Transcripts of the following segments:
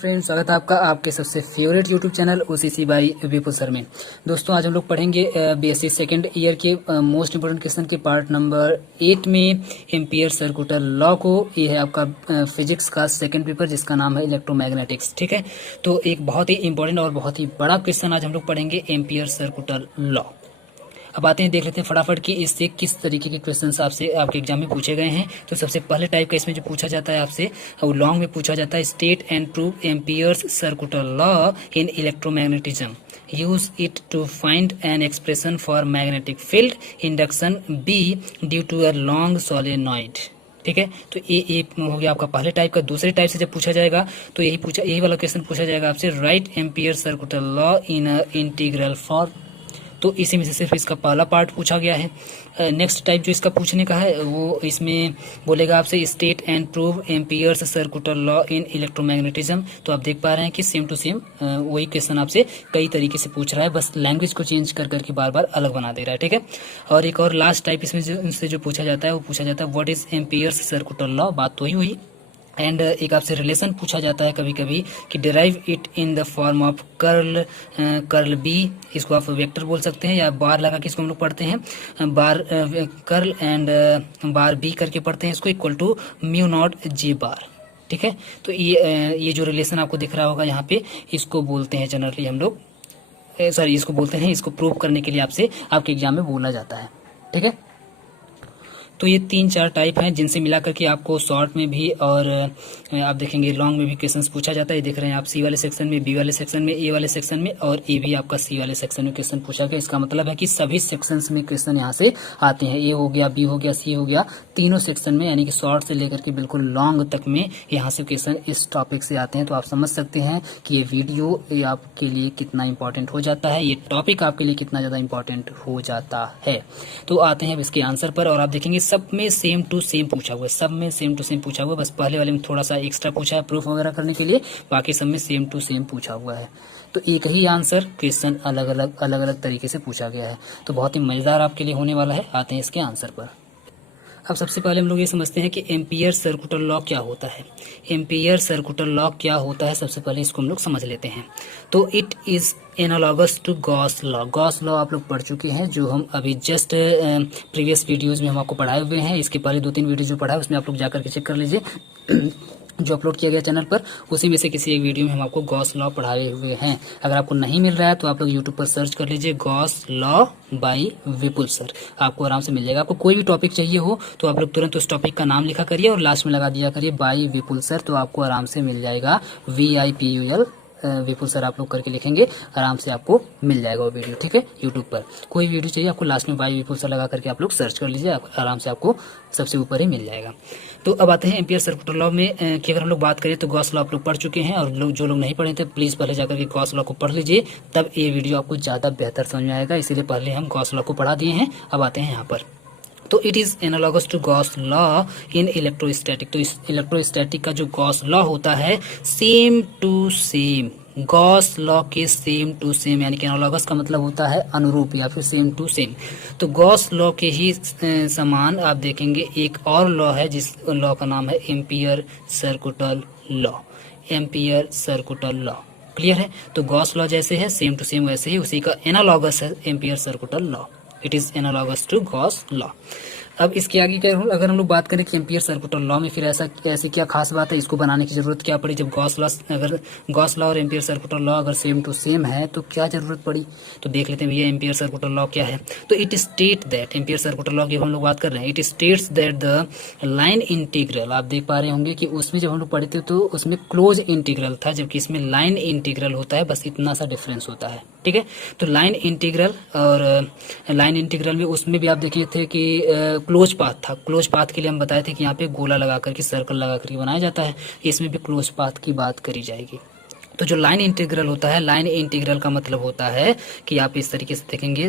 Friends, स्वागत है आपका आपके सबसे favourite YouTube channel OCC by Vipul sir में। दोस्तों आज हम लोग पढ़ेंगे बीएससी सेकेंड ईयर के मोस्ट इंपोर्टेंट क्वेश्चन के पार्ट नंबर 8 में एम्पियर सर्कुलर लॉ को। ये है आपका फिजिक्स का सेकंड पेपर जिसका नाम है इलेक्ट्रोमैग्नेटिक्स। ठीक है, तो एक बहुत ही इंपॉर्टेंट और बहुत ही बड़ा क्वेश्चन आज हम लोग पढ़ेंगे एम्पियर सर्कुलर लॉ। अब आते हैं, देख लेते हैं फटाफट कि इससे किस तरीके के क्वेश्चंस आपसे आपके एग्जाम में पूछे गए हैं। तो सबसे पहले टाइप का इसमें जो पूछा जाता है आपसे, वो लॉन्ग में पूछा जाता है, state and prove Ampere's circular law in electromagnetism, use it to find an expression for magnetic field induction B due to a long solenoid. ठीक है, तो ये हो गया आपका पहले टाइप का। दूसरे टाइप से जब पूछा जाएगा तो यही वाला क्वेश्चन पूछा जाएगा आपसे, right ampere circular law in a integral form. तो इसी में से सिर्फ इसका पहला पार्ट पूछा गया है। नेक्स्ट टाइप जो इसका पूछने का है वो इसमें बोलेगा आपसे, state and prove Ampere's circular law in electromagnetism. तो आप देख पा रहे हैं कि सेम टू सेम वही क्वेश्चन आपसे कई तरीके से पूछ रहा है, बस लैंग्वेज को चेंज कर करके बार बार अलग बना दे रहा है। ठीक है, और एक और लास्ट टाइप इसमें जो पूछा जाता है वो पूछा जाता है, what is amperes circular law. बात तो ही हुई। एंड एक आपसे रिलेशन पूछा जाता है कभी कभी कि derive it in the form of curl B. इसको आप वेक्टर बोल सकते हैं या बार लगा के इसको हम लोग पढ़ते हैं, बार कर्ल एंड बार बी करके पढ़ते हैं, इसको इक्वल टू म्यू नॉट जी बार। ठीक है, तो ये जो रिलेशन आपको दिख रहा होगा यहाँ पे, इसको बोलते हैं जनरली हम लोग, सॉरी इसको बोलते हैं, इसको प्रूव करने के लिए आपसे आपके एग्जाम में बोला जाता है। ठीक है, तो ये 3-4 टाइप हैं जिनसे मिलाकर के आपको शॉर्ट में भी और आप देखेंगे लॉन्ग में भी क्वेश्चंस पूछा जाता है। देख रहे हैं आप, सी वाले सेक्शन में, बी वाले सेक्शन में, ए वाले सेक्शन में, और ए भी आपका सी वाले सेक्शन में क्वेश्चन पूछा गया। इसका मतलब है कि सभी सेक्शंस में क्वेश्चन यहाँ से आते हैं। ए हो गया, बी हो गया, सी हो गया, तीनों सेक्शन में, यानी कि शॉर्ट से लेकर के बिल्कुल लॉन्ग तक में यहाँ से क्वेश्चन इस टॉपिक से आते हैं। तो आप समझ सकते हैं कि ये वीडियो ये आपके लिए कितना इंपॉर्टेंट हो जाता है, ये टॉपिक आपके लिए कितना ज़्यादा इंपॉर्टेंट हो जाता है। तो आते हैं इसके आंसर पर, और आप देखेंगे सब में सेम टू सेम पूछा हुआ है, सब में सेम टू सेम पूछा हुआ है। बस पहले वाले में थोड़ा सा एक्स्ट्रा पूछा है प्रूफ वगैरह करने के लिए, बाकी सब में सेम टू सेम पूछा हुआ है। तो एक ही आंसर, क्वेश्चन अलग अलग तरीके से पूछा गया है। तो बहुत ही मजेदार आपके लिए होने वाला है। आते हैं इसके आंसर पर। अब सबसे पहले हम लोग ये समझते हैं कि एम्पियर सर्कुलर लॉ क्या होता है। एम्पियर सर्कुलर लॉ क्या होता है, सबसे पहले इसको हम लोग समझ लेते हैं। तो it is analogous to Gauss law. Gauss law आप लोग पढ़ चुके हैं, जो हम अभी जस्ट प्रीवियस वीडियोज में हम आपको पढ़ाए हुए हैं। इसके पहले 2-3 वीडियो जो पढ़ा है उसमें आप लोग जाकर के चेक कर लीजिए जो अपलोड किया गया चैनल पर, उसी में से किसी एक वीडियो में हम आपको गॉस लॉ पढ़ाए हुए हैं। अगर आपको नहीं मिल रहा है तो आप लोग यूट्यूब पर सर्च कर लीजिए Gauss law by Vipul sir, आपको आराम से मिल जाएगा। आपको कोई भी टॉपिक चाहिए हो तो आप लोग तुरंत उस टॉपिक का नाम लिखा करिए और लास्ट में लगा दिया करिए बाई विपुल सर, तो आपको आराम से मिल जाएगा। VIPUL विपुल सर आप लोग करके लिखेंगे, आराम से आपको मिल जाएगा वो वीडियो। ठीक है, यूट्यूब पर कोई वीडियो चाहिए आपको लास्ट में बाई विपुल सर लगा करके आप लोग सर्च कर लीजिए, आराम से आपको सबसे ऊपर ही मिल जाएगा। तो अब आते हैं एम्पियर सर्कुलर लॉ में कि अगर हम लोग बात करें तो गॉस लॉ आप लोग पढ़ चुके हैं, और जो लोग नहीं पढ़े थे प्लीज पहले जाकर के गॉस लॉ को पढ़ लीजिए, तब ये वीडियो आपको ज्यादा बेहतर समझ में आएगा। इसीलिए पहले हम गॉस लॉ को पढ़ा दिए हैं। अब आते हैं यहाँ पर, तो it is analogous to Gauss law in electrostatic. तो इस इलेक्ट्रोस्टैटिक का जो गॉस लॉ होता है, same to same, Gauss law के सेम टू सेम, यानी कि एनालॉगस का मतलब होता है अनुरूप या फिर सेम टू सेम। तो गॉस लॉ के ही समान आप देखेंगे एक और लॉ है, जिस लॉ का नाम है Ampere circular law. Ampere circular law clear है। तो गॉस लॉ जैसे है सेम टू सेम, वैसे ही उसी का एनालॉगस है Ampere circular law. It is analogous to Gauss law. अब इसके आगे क्या, अगर हम लोग बात करें कि एम्पियर सर्कुलर लॉ में फिर ऐसी क्या खास बात है, इसको बनाने की जरूरत क्या पड़ी। जब अगर गॉस लॉ और एम्पियर सर्कुलर लॉ अगर सेम टू सेम है तो क्या जरूरत पड़ी, तो देख लेते हैं भैया एम्पियर सर्कुलर लॉ क्या है। तो it state that, ampere circular law की हम लोग बात कर रहे हैं, it states that the line integral, आप देख पा रहे होंगे कि उसमें जब हम लोग पढ़े थे तो उसमें क्लोज इंटीग्रल था, जबकि इसमें लाइन इंटीग्रल होता है, बस इतना सा डिफरेंस होता है। ठीक है, तो लाइन इंटीग्रल और लाइन इंटीग्रल में उसमें भी आप देखे थे कि क्लोज पाथ था। क्लोज पाथ के लिए हम बताए थे कि यहाँ पे गोला लगा करके, सर्कल लगा करके बनाया जाता है, इसमें भी क्लोज पाथ की बात करी जाएगी। तो जो लाइन इंटीग्रल होता है, लाइन इंटीग्रल का मतलब होता है कि आप इस तरीके से देखेंगे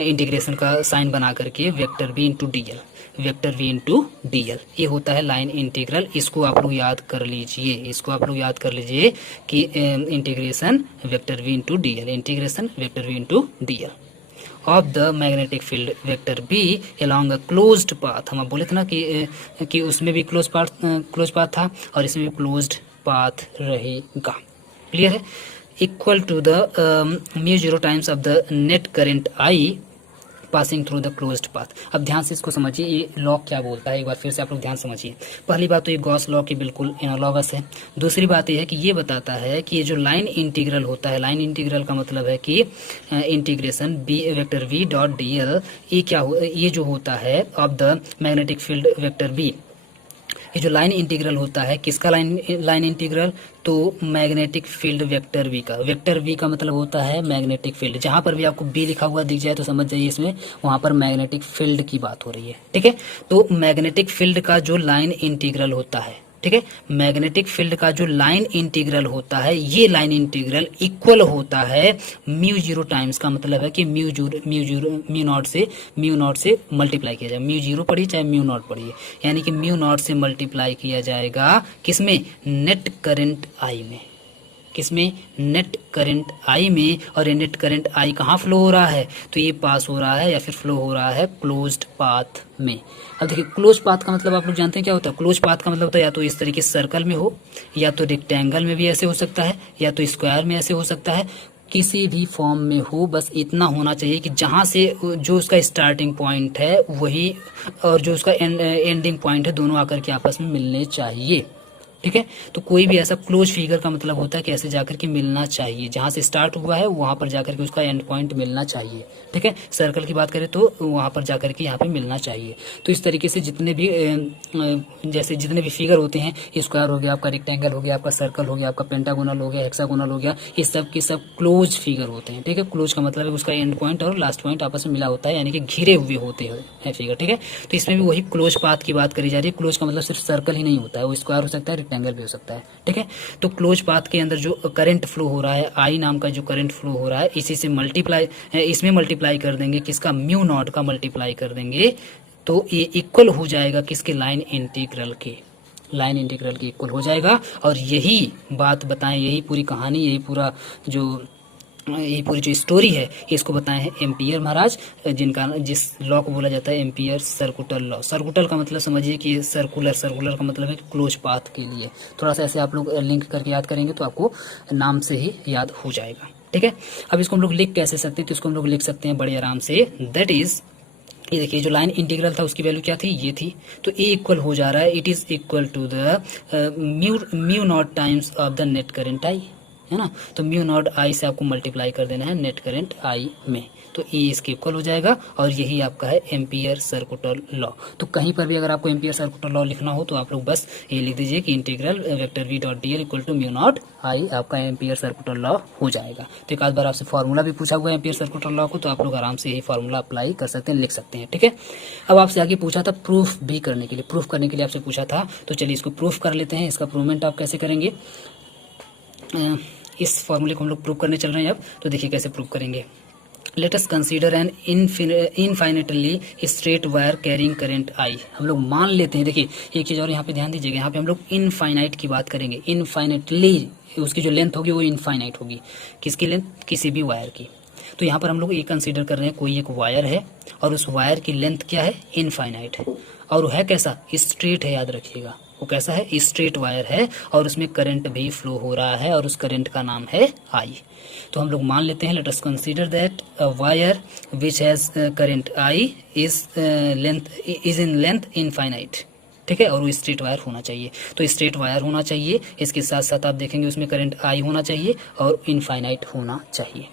इंटीग्रेशन का साइन बना करके vector V into D L, vector V into D L, ये होता है लाइन इंटीग्रल। इसको आप लोग याद कर लीजिए, इसको आप लोग याद कर लीजिए कि integration vector V into D L, integration vector V into D L of the magnetic field vector B along a closed path। हम बोले थे ना कि उसमें भी क्लोज पाथ था और इसमें भी क्लोज्ड पाथ रहेगा। क्लियर है? Equal to the mu zero times of the net current I passing through the closed path. अब ध्यान से इसको समझिए, ये लॉ क्या बोलता है, एक बार फिर से आप लोग ध्यान समझिए। पहली बात तो ये गॉस लॉ की बिल्कुल एनालॉगस है। दूसरी बात ये है कि ये बताता है कि ये जो लाइन इंटीग्रल होता है, लाइन इंटीग्रल का मतलब है कि integration B vector V dot D L, ये क्या ये जो होता है of the magnetic field vector B, ये जो लाइन इंटीग्रल होता है, किसका लाइन इंटीग्रल? तो मैग्नेटिक फील्ड वेक्टर वी का। वेक्टर वी का मतलब होता है मैग्नेटिक फील्ड। जहां पर भी आपको बी लिखा हुआ दिख जाए तो समझ जाइए इसमें वहां पर मैग्नेटिक फील्ड की बात हो रही है। ठीक है, तो मैग्नेटिक फील्ड का जो लाइन इंटीग्रल होता है, ठीक है, मैग्नेटिक फील्ड का जो लाइन इंटीग्रल होता है, ये लाइन इंटीग्रल इक्वल होता है म्यू जीरो टाइम्स, का मतलब है कि म्यू नॉट से मल्टीप्लाई किया जाए। म्यू जीरो पढ़िए चाहे म्यू नॉट पढ़िए, यानी कि म्यू नॉट से मल्टीप्लाई किया जाएगा किसमें? नेट करंट आई में। किसमें? नेट करंट आई में। और ये नेट करंट आई कहाँ फ्लो हो रहा है? तो ये पास हो रहा है या फिर फ्लो हो रहा है क्लोज्ड पाथ में। अब देखिए, क्लोज पाथ का मतलब आप लोग जानते हैं क्या होता है? क्लोज पाथ का मतलब होता है या तो इस तरीके से सर्कल में हो, या तो रेक्टेंगल में भी ऐसे हो सकता है, या तो स्क्वायर में ऐसे हो सकता है, किसी भी फॉर्म में हो। बस इतना होना चाहिए कि जहां से जो उसका स्टार्टिंग पॉइंट है वही और जो उसका एंडिंग पॉइंट है दोनों आकर के आपस में मिलने चाहिए। ठीक है, तो कोई भी ऐसा क्लोज फिगर का मतलब होता है कि ऐसे जाकर के मिलना चाहिए, जहां से स्टार्ट हुआ है वहां पर जाकर के उसका एंड पॉइंट मिलना चाहिए। ठीक है, सर्कल की बात करें तो वहां पर जाकर के यहाँ पे मिलना चाहिए। तो इस तरीके से जितने भी जैसे जितने भी फिगर होते हैं, स्क्वायर हो गया आपका, रेक्टेंगल हो गया आपका, सर्कल हो गया आपका, पेंटागोनल हो गया, हेक्सागोनल हो गया, ये सब के सब क्लोज फिगर होते हैं। ठीक है, क्लोज का मतलब है उसका एंड पॉइंट और लास्ट पॉइंट आपस में मिला होता है, यानी कि घिरे हुए होते हैं फिगर। ठीक है, तो इसमें भी वही क्लोज पाथ की बात करी जा रही है। क्लोज का मतलब सिर्फ सर्कल ही नहीं होता है, वो स्क्वायर हो सकता है, रेक्टेंगल भी हो सकता है। ठीक है, तो क्लोज पाथ के अंदर जो करंट फ्लो हो रहा है, आई नाम का जो करंट फ्लो हो रहा है, इसी से मल्टीप्लाई, इसमें मल्टीप्लाई कर देंगे, किसका? म्यू नॉट का मल्टीप्लाई कर देंगे, तो ये इक्वल हो जाएगा किसके? लाइन इंटीग्रल के। लाइन इंटीग्रल के इक्वल हो जाएगा। और यही बात बताएं, यही पूरी कहानी, यही पूरा जो स्टोरी है, इसको बताए हैं एम्पियर महाराज, जिस लॉ को बोला जाता है एम्पियर सर्कुलर लॉ। सर्कुलर का मतलब समझिए कि सर्कुलर का मतलब है क्लोज पाथ के लिए। थोड़ा सा ऐसे आप लोग लिंक करके याद करेंगे तो आपको नाम से ही याद हो जाएगा। ठीक है, अब इसको हम लोग लिख कैसे सकते हैं? तो इसको हम लोग लिख सकते हैं बड़े आराम से। दैट इज, ये देखिए जो लाइन इंटीग्रल था उसकी वैल्यू क्या थी? ये थी। तो ए इक्वल हो जा रहा है, it is equal to the mu naught times of the net current I, है ना। तो म्यू नॉट आई से आपको मल्टीप्लाई कर देना है नेट करंट आई में, तो ए इसके इक्वल हो जाएगा। और यही आपका है एम्पियर सर्कुलर लॉ। तो कहीं पर भी अगर आपको एम्पियर सर्कुलर लॉ लिखना हो तो आप लोग बस ये लिख दीजिए कि integral vector V dot D L equal to mu naught I, आपका एम्पियर सर्कुलर लॉ हो जाएगा। तो एक आध बार आपसे फॉर्मूला भी पूछा हुआ है एम्पियर सर्कुलर लॉ को, तो आप लोग आराम से यही फॉर्मूला अप्लाई कर सकते हैं, लिख सकते हैं। ठीक है, अब आपसे आगे पूछा था प्रूफ भी करने के लिए, प्रूफ करने के लिए आपसे पूछा था, तो चलिए इसको प्रूफ कर लेते हैं। इसका प्रूवमेंट आप कैसे करेंगे? इस फॉर्मूले को हम लोग प्रूव करने चल रहे हैं अब, तो देखिए कैसे प्रूव करेंगे। Let us consider N infinitely straight wire carrying current I. हम लोग मान लेते हैं, देखिए एक चीज और यहाँ पे ध्यान दीजिएगा, यहाँ पे हम लोग इनफाइनाइट की बात करेंगे। इनफाइनेटली, उसकी जो लेंथ होगी वो इनफाइनाइट होगी। किसकी लेंथ? किसी भी वायर की। तो यहाँ पर हम लोग ये कंसीडर कर रहे हैं, कोई एक वायर है और उस वायर की लेंथ क्या है? इनफाइनाइट है। और वो है कैसा? स्ट्रेट है, याद रखिएगा वो कैसा है? स्ट्रेट वायर है और उसमें करंट भी फ्लो हो रहा है और उस करंट का नाम है आई। तो हम लोग मान लेते हैं, let us consider that a wire which has current I is in length infinite. ठीक है, और वो स्ट्रेट वायर होना चाहिए। तो स्ट्रेट वायर होना चाहिए, इसके साथ साथ आप देखेंगे उसमें करंट आई होना चाहिए और इनफाइनाइट होना चाहिए।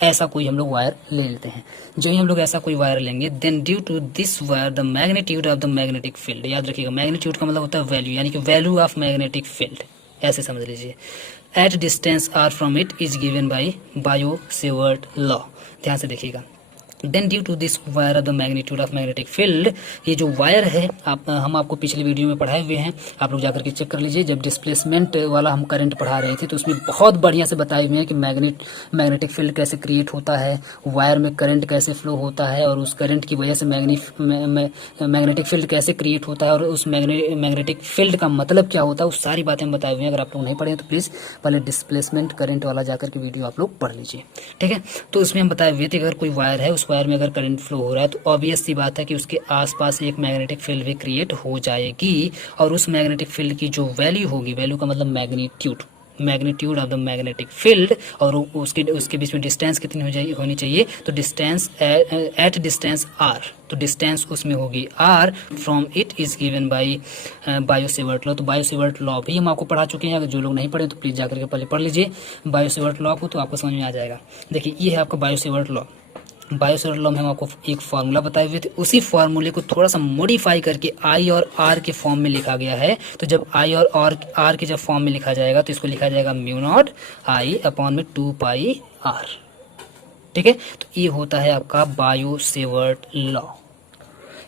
ऐसा कोई हम लोग वायर ले लेते हैं। जो ही हम लोग ऐसा कोई वायर लेंगे, then due to this wire the magnitude of the magnetic field, याद रखिएगा मैग्नीट्यूड का मतलब होता है वैल्यू, यानी कि वैल्यू ऑफ मैग्नेटिक फील्ड, ऐसे समझ लीजिए। At distance R from it is given by Biot Savart law. ध्यान से देखिएगा। Then due to this wire of the magnitude of magnetic field, ये जो वायर है हम आपको पिछले वीडियो में पढ़ाए हुए हैं, आप लोग जाकर के चेक कर लीजिए। जब डिस्प्लेसमेंट वाला हम करंट पढ़ा रहे थे तो उसमें बहुत बढ़िया से बताए हुए हैं कि मैग्नेटिक फील्ड कैसे क्रिएट होता है, वायर में करंट कैसे फ्लो होता है और उस करंट की वजह से मैग्नेटिक फील्ड कैसे क्रिएट होता है और उस मैग्नेटिक फील्ड का मतलब क्या होता है, उस सारी बातें हम बताए हुए हैं। अगर आप लोग नहीं पढ़े तो प्लीज़ पहले डिस्प्लेसमेंट करंट वाला जाकर के वीडियो आप लोग पढ़ लीजिए। ठीक है, तो उसमें हम बताए हुए थे अगर कोई वायर है, उस वायर में अगर करंट फ्लो हो रहा है तो ऑब्वियस सी बात है कि उसके आसपास एक मैग्नेटिक फील्ड भी क्रिएट हो जाएगी, और उस मैग्नेटिक फील्ड की जो वैल्यू होगी, वैल्यू का मतलब magnitude of the magnetic field, और उसके उसके बीच में डिस्टेंस कितनी होनी चाहिए, तो डिस्टेंस एट डिस्टेंस आर, तो डिस्टेंस उसमें होगी R from it is given by Biot Savart law. तो बायो-सेवर्ट लॉ भी हम आपको पढ़ा चुके हैं, अगर जो लोग नहीं पढ़े तो प्लीज़ जाकर के पहले पढ़ लीजिए बायो-सेवर्ट लॉ को, तो आपको समझ में आ जाएगा। देखिए ये है आपका बायो-सेवर्ट लॉ। बायो-सेवर्ट लॉ में हम आपको एक फार्मूला बताए हुए थे, उसी फार्मूले को थोड़ा सा मॉडिफाई करके आई और आर के फॉर्म में लिखा गया है। तो जब आई और आर के जब फॉर्म में लिखा जाएगा तो इसको लिखा जाएगा म्यू नॉट आई अपॉन में 2 पाई आर। ठीक है, तो ये होता है आपका बायो-सेवर्ट लॉ।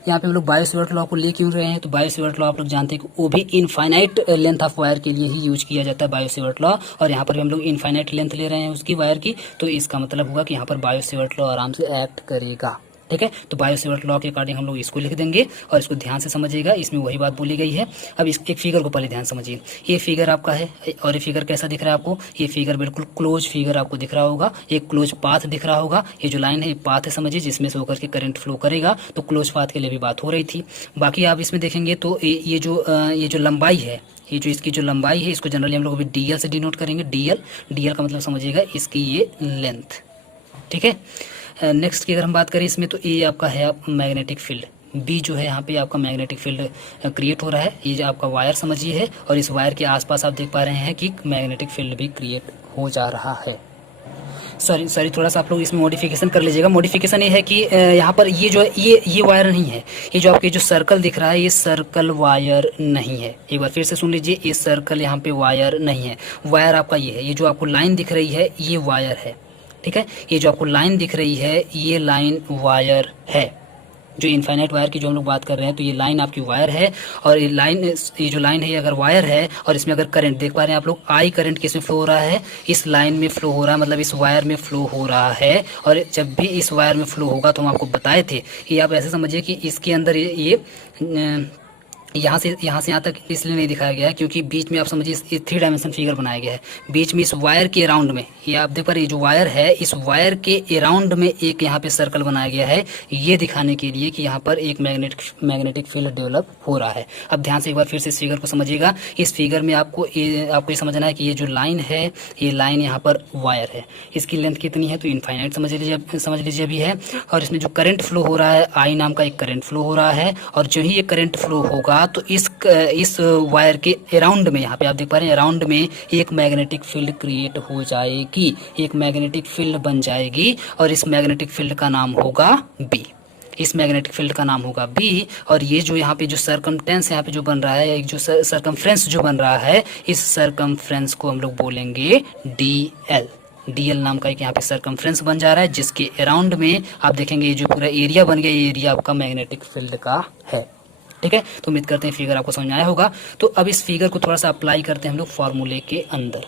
यहाँ पे हम लोग बायो-सेवर्ट लॉ को ले क्यों रहे हैं, तो बायो-सेवर्ट लॉ आप लोग जानते हैं कि वो भी इनफाइनाइट लेंथ ऑफ वायर के लिए ही यूज किया जाता है बायो-सेवर्ट लॉ, और यहाँ पर भी हम लोग इनफाइनाइट लेंथ ले रहे हैं उसकी वायर की, तो इसका मतलब होगा कि यहाँ पर बायो-सेवर्ट लॉ आराम से एक्ट करेगा। ठीक है, तो बायो-सेवर्ट लॉ के अकॉर्डिंग हम लोग इसको लिख देंगे, और इसको ध्यान से समझिएगा, इसमें वही बात बोली गई है। अब इस एक फिगर को पहले ध्यान समझिए, ये फिगर आपका है, और ये फिगर कैसा दिख रहा है आपको, ये फिगर बिल्कुल क्लोज फिगर आपको दिख रहा होगा, एक क्लोज पाथ दिख रहा होगा। ये जो लाइन है ये पाथ है समझिए, जिसमें से होकर के करंट फ्लो करेगा, तो क्लोज पाथ के लिए भी बात हो रही थी। बाकी आप इसमें देखेंगे तो ये जो लंबाई है, ये जो इसकी जो लंबाई है, इसको जनरली हम लोग अभी डीएल से डिनोट करेंगे। डीएल का मतलब समझिएगा इसकी ये लेंथ। ठीक है, नेक्स्ट की अगर हम बात करें इसमें, तो ये आपका है मैग्नेटिक फील्ड, बी जो है यहाँ पे आपका मैग्नेटिक फील्ड क्रिएट हो रहा है। ये जो आपका वायर समझिए है, और इस वायर के आसपास आप देख पा रहे हैं कि मैग्नेटिक फील्ड भी क्रिएट हो जा रहा है। सॉरी थोड़ा सा आप लोग इसमें मॉडिफिकेशन कर लीजिएगा। मॉडिफिकेशन ये है कि यहाँ पर ये जो है ये वायर नहीं है, ये जो आपके जो सर्कल दिख रहा है ये सर्कल वायर नहीं है। एक बार फिर से सुन लीजिए, ये सर्कल यहाँ पे वायर नहीं है, वायर आपका ये है। ये जो आपको लाइन दिख रही है ये वायर है। ठीक है, ये जो आपको लाइन दिख रही है ये लाइन वायर है, जो इनफाइनाइट वायर की जो हम लोग बात कर रहे हैं, तो ये लाइन आपकी वायर है, और ये जो लाइन है ये अगर वायर है, और इसमें अगर करंट देख पा रहे हैं आप लोग, आई करंट किसमें फ्लो हो रहा है, इस लाइन में फ्लो हो रहा है, मतलब इस वायर में फ्लो हो रहा है। और जब भी इस वायर में फ्लो होगा तो हम आपको बताए थे कि आप ऐसे समझिए कि इसके अंदर ये यहाँ से यहाँ तक इसलिए नहीं दिखाया गया है क्योंकि बीच में आप समझिए 3 डायमेंशन फिगर बनाया गया है। बीच में इस वायर के अराउंड में, ये आप देख पा रहे, ये जो वायर है इस वायर के अराउंड में एक यहाँ पे सर्कल बनाया गया है, ये दिखाने के लिए कि यहाँ पर एक मैग्नेटिक फील्ड डेवलप हो रहा है। अब ध्यान से एक बार फिर से इस फिगर को समझिएगा। इस फिगर में आपको ये समझना है कि ये जो लाइन है, ये लाइन यहाँ पर वायर है, इसकी लेंथ कितनी है, तो इनफाइनाइट समझ लीजिए अभी है। और इसमें जो करंट फ्लो हो रहा है, आई नाम का एक करंट फ्लो हो रहा है, और जो ही ये करंट फ्लो होगा तो इस वायर के अराउंड में, यहाँ पे आप देख पा रहे हैं अराउंड में एक मैग्नेटिक फील्ड क्रिएट हो जाएगी, एक मैग्नेटिक फील्ड बन जाएगी, और इस मैग्नेटिक फील्ड का नाम होगा बी। इस मैग्नेटिक फील्ड का नाम होगा बी। और ये जो यहाँ पे जो सरकमटेंस यहाँ पे जो बन रहा है, एक जो सरकमफ्रेंस जो बन रहा है, इस सरकमफ्रेंस को हम लोग बोलेंगे डीएल। डीएल नाम का एक यहाँ पे सरकमफ्रेंस बन जा रहा है, जिसके अराउंड में आप देखेंगे ये जो पूरा एरिया बन गया, ये एरिया आपका मैग्नेटिक फील्ड का है। ठीक है, तो उम्मीद करते हैं फिगर आपको समझ में आया होगा। तो अब इस फिगर को थोड़ा सा अप्लाई करते हैं हम लोग फॉर्मूले के अंदर।